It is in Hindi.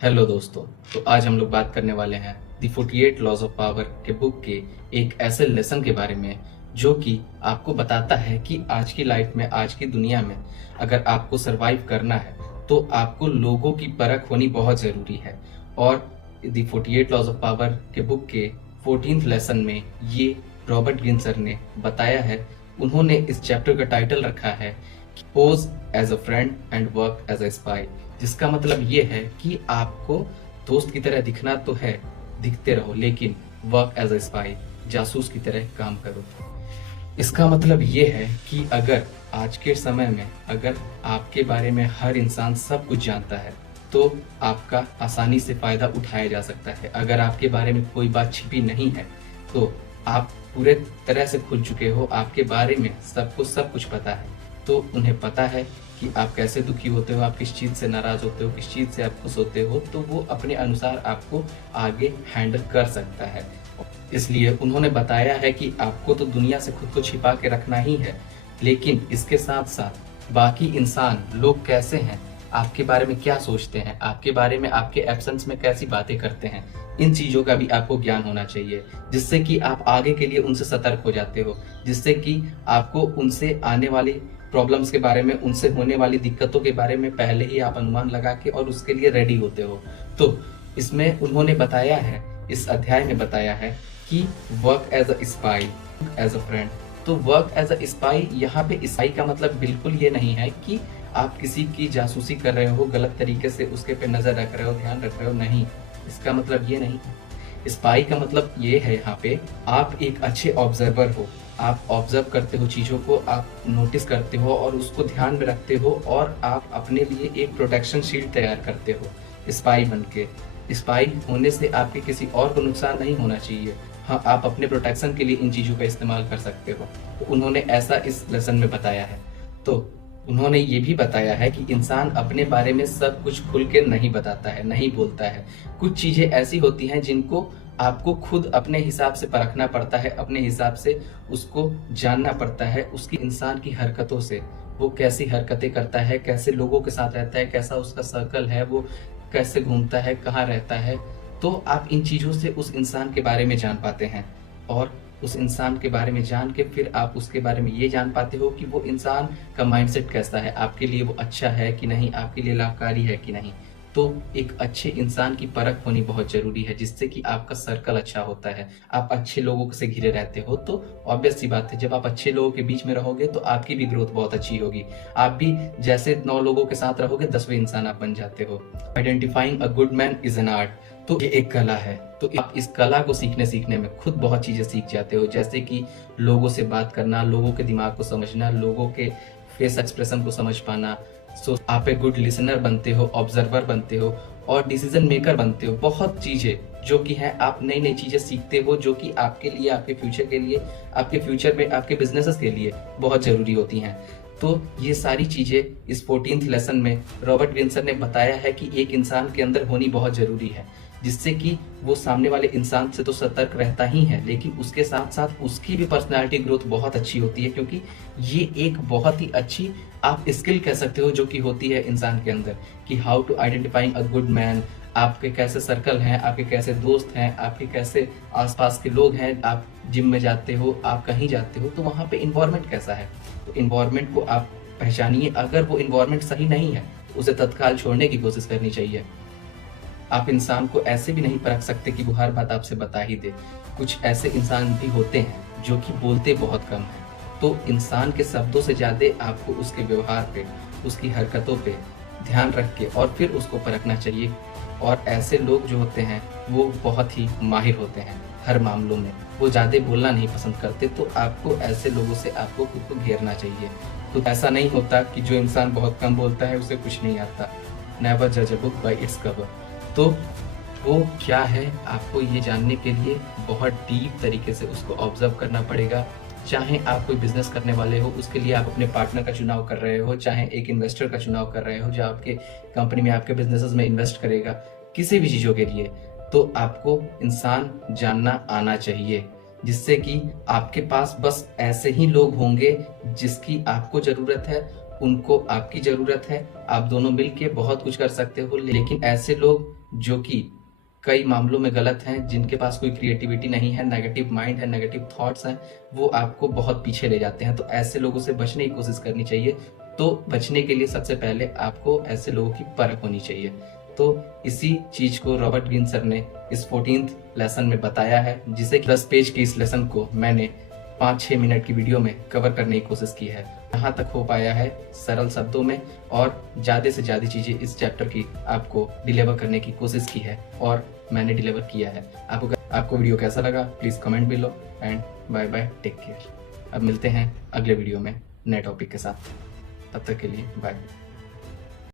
हेलो दोस्तों। तो आज हम लोग बात करने वाले हैं द 48 लॉज ऑफ पावर के बुक के एक ऐसे लेसन के बारे में जो कि आपको बताता है कि आज की लाइफ में, आज की दुनिया में अगर आपको सरवाइव करना है तो आपको लोगों की परख होनी बहुत ज़रूरी है। और द 48 लॉज ऑफ पावर के बुक के 14th लेसन में ये रॉबर्ट ग्रीन सर ने बताया है। उन्होंने इस चैप्टर का टाइटल रखा है pose as a friend and work as a spy, जिसका मतलब ये है कि आपको दोस्त की तरह दिखना तो है, दिखते रहो, लेकिन वर्क एज अ स्पाई, जासूस की तरह काम करो। इसका मतलब ये है कि अगर आज के समय में अगर आपके बारे में हर इंसान सब कुछ जानता है तो आपका आसानी से फायदा उठाया जा सकता है। अगर आपके बारे में कोई बात छिपी नहीं है तो आप पूरे तरह से खुल चुके हो, आपके बारे में सबको सब कुछ पता है। तो उन्हें पता है कि आप कैसे दुखी होते हो, आप किस चीज़ से नाराज़ होते हो, किस चीज़ से आप खुश होते हो, तो वो अपने अनुसार आपको आगे हैंडल कर सकता है। इसलिए उन्होंने बताया है कि आपको तो दुनिया से खुद को छिपा के रखना ही है, लेकिन इसके साथ साथ बाकी इंसान लोग कैसे हैं, आपके बारे में क्या सोचते हैं, आपके बारे में आपके एब्सेंस में कैसी बातें करते हैं, इन चीज़ों का भी आपको ज्ञान होना चाहिए, जिससे कि आप आगे के लिए उनसे सतर्क हो जाते हो, जिससे कि आपको उनसे आने वाली प्रॉब्लम्स के बारे में, उनसे होने वाली दिक्कतों के बारे में पहले ही आप अनुमान लगा के और उसके लिए रेडी होते हो। तो इसमें उन्होंने बताया है, इस अध्याय में बताया है कि work as a spy, as a friend. तो वर्क एज अ स्पाई, यहाँ पे स्पाई का मतलब बिल्कुल ये नहीं है कि आप किसी की जासूसी कर रहे हो, गलत तरीके से उसके पे नजर रख रहे हो, ध्यान रख रहे हो, नहीं, इसका मतलब ये नहीं। स्पाई का मतलब ये है, यहाँ पे आप एक अच्छे ऑब्जर्वर हो, आप ऑब्जर्व करते हो चीज़ों को, आप नोटिस करते हो और उसको ध्यान में रखते हो और आप अपने लिए एक प्रोटेक्शन शील्ड तैयार करते हो स्पाई बन के। स्पाई होने से आपके किसी और को नुकसान नहीं होना चाहिए। हाँ, आप अपने प्रोटेक्शन के लिए इन चीज़ों का इस्तेमाल कर सकते हो। तो उन्होंने ऐसा इस लेसन में बताया है। तो उन्होंने ये भी बताया है कि इंसान अपने बारे में सब कुछ खुल के नहीं बताता है, नहीं बोलता है। कुछ चीज़ें ऐसी होती हैं जिनको आपको खुद अपने हिसाब से परखना पड़ता है, अपने हिसाब से उसको जानना पड़ता है, उसकी इंसान की हरकतों से, वो कैसी हरकतें करता है, कैसे लोगों के साथ रहता है, कैसा उसका सर्कल है, वो कैसे घूमता है, कहाँ रहता है। तो आप इन चीज़ों से उस इंसान के बारे में जान पाते हैं और उस इंसान के बारे में जान के फिर आप उसके बारे में ये जान पाते हो कि वो इंसान का माइंडसेट कैसा है, आपके लिए वो अच्छा है कि नहीं, आपके लिए लाभकारी है कि नहीं। तो एक अच्छे इंसान की परख होनी बहुत ज़रूरी है, जिससे कि आपका सर्कल अच्छा होता है, आप अच्छे लोगों से घिरे रहते हो। तो ऑब्वियस सी बात है, जब आप अच्छे लोगों के बीच में रहोगे तो आपकी भी ग्रोथ बहुत अच्छी होगी। आप भी जैसे 9 लोगों के साथ रहोगे, 10वें इंसान आप बन जाते हो। Identifying a good man is an art, तो ये एक कला है। तो आप इस कला को सीखने में खुद बहुत चीज़ें सीख जाते हो, जैसे कि लोगों से बात करना, लोगों के दिमाग को समझना, लोगों के फेस एक्सप्रेशन को समझ पाना। सो आप एक गुड लिसनर बनते हो, ऑब्जर्वर बनते हो और डिसीजन मेकर बनते हो। बहुत चीज़ें जो कि हैं, आप नई नई चीज़ें सीखते हो जो कि आपके लिए, आपके फ्यूचर के लिए, आपके फ्यूचर में आपके बिजनेसेस के लिए बहुत ज़रूरी होती हैं। तो ये सारी चीज़ें इस 14th लेसन में रॉबर्ट विंसर ने बताया है कि एक इंसान के अंदर होनी बहुत ज़रूरी है, जिससे कि वो सामने वाले इंसान से तो सतर्क रहता ही है, लेकिन उसके साथ साथ उसकी भी पर्सनालिटी ग्रोथ बहुत अच्छी होती है, क्योंकि ये एक बहुत ही अच्छी आप स्किल कह सकते हो जो कि होती है इंसान के अंदर, कि how to identifying a good man. आपके कैसे सर्कल हैं, आपके कैसे दोस्त हैं, आपके कैसे आसपास के लोग हैं, आप जिम में जाते हो, आप कहीं जाते हो तो वहाँ पे इन्वायरमेंट कैसा है। तो इन्वायरमेंट को आप पहचानिए, अगर वो इन्वायरमेंट सही नहीं है तो उसे तत्काल छोड़ने की कोशिश करनी चाहिए। आप इंसान को ऐसे भी नहीं परख सकते कि वो हर बात आपसे बता ही दे। कुछ ऐसे इंसान भी होते हैं जो कि बोलते बहुत कम हैं। तो इंसान के शब्दों से ज़्यादा आपको उसके व्यवहार पे, उसकी हरकतों पे ध्यान रख के और फिर उसको परखना चाहिए। और ऐसे लोग जो होते हैं वो बहुत ही माहिर होते हैं हर मामलों में, वो ज़्यादा बोलना नहीं पसंद करते। तो आपको ऐसे लोगों से आपको खुद को घेरना चाहिए। तो ऐसा नहीं होता कि जो इंसान बहुत कम बोलता है उसे कुछ नहीं आता। नेवर जज a book by its cover. तो वो क्या है, आपको ये जानने के लिए बहुत डीप तरीके से उसको ऑब्जर्व करना पड़ेगा। चाहे आप कोई बिजनेस करने वाले हो, उसके लिए आप अपने पार्टनर का चुनाव कर रहे हो, चाहे एक इन्वेस्टर का चुनाव कर रहे हो जो आपके कंपनी में, आपके बिजनेसेस में इन्वेस्ट करेगा, किसी भी चीज़ों के लिए, तो आपको इंसान जानना आना चाहिए, जिससे कि आपके पास बस ऐसे ही लोग होंगे जिसकी आपको ज़रूरत है, उनको आपकी ज़रूरत है, आप दोनों मिल के बहुत कुछ कर सकते हो। लेकिन ऐसे लोग जो कि कई मामलों में गलत हैं, जिनके पास कोई क्रिएटिविटी नहीं है, नेगेटिव माइंड है, नेगेटिव थॉट्स हैं, वो आपको बहुत पीछे ले जाते हैं। तो ऐसे लोगों से बचने की कोशिश करनी चाहिए। तो बचने के लिए सबसे पहले आपको ऐसे लोगों की परख होनी चाहिए। तो इसी चीज को रॉबर्ट ग्रीन सर ने इस 14th लेसन में बताया है, जिसे 10 पेज के इस लेसन को मैंने 5-6 मिनट की वीडियो में कवर करने की कोशिश की है। यहाँ तक हो पाया है सरल शब्दों में, और ज़्यादा से ज़्यादा चीज़ें इस चैप्टर की आपको डिलीवर करने की कोशिश की है और मैंने डिलीवर किया है। आपको वीडियो कैसा लगा please comment below, and bye bye, take care. अब मिलते हैं अगले वीडियो में नए टॉपिक के साथ। तब तक के लिए बाय।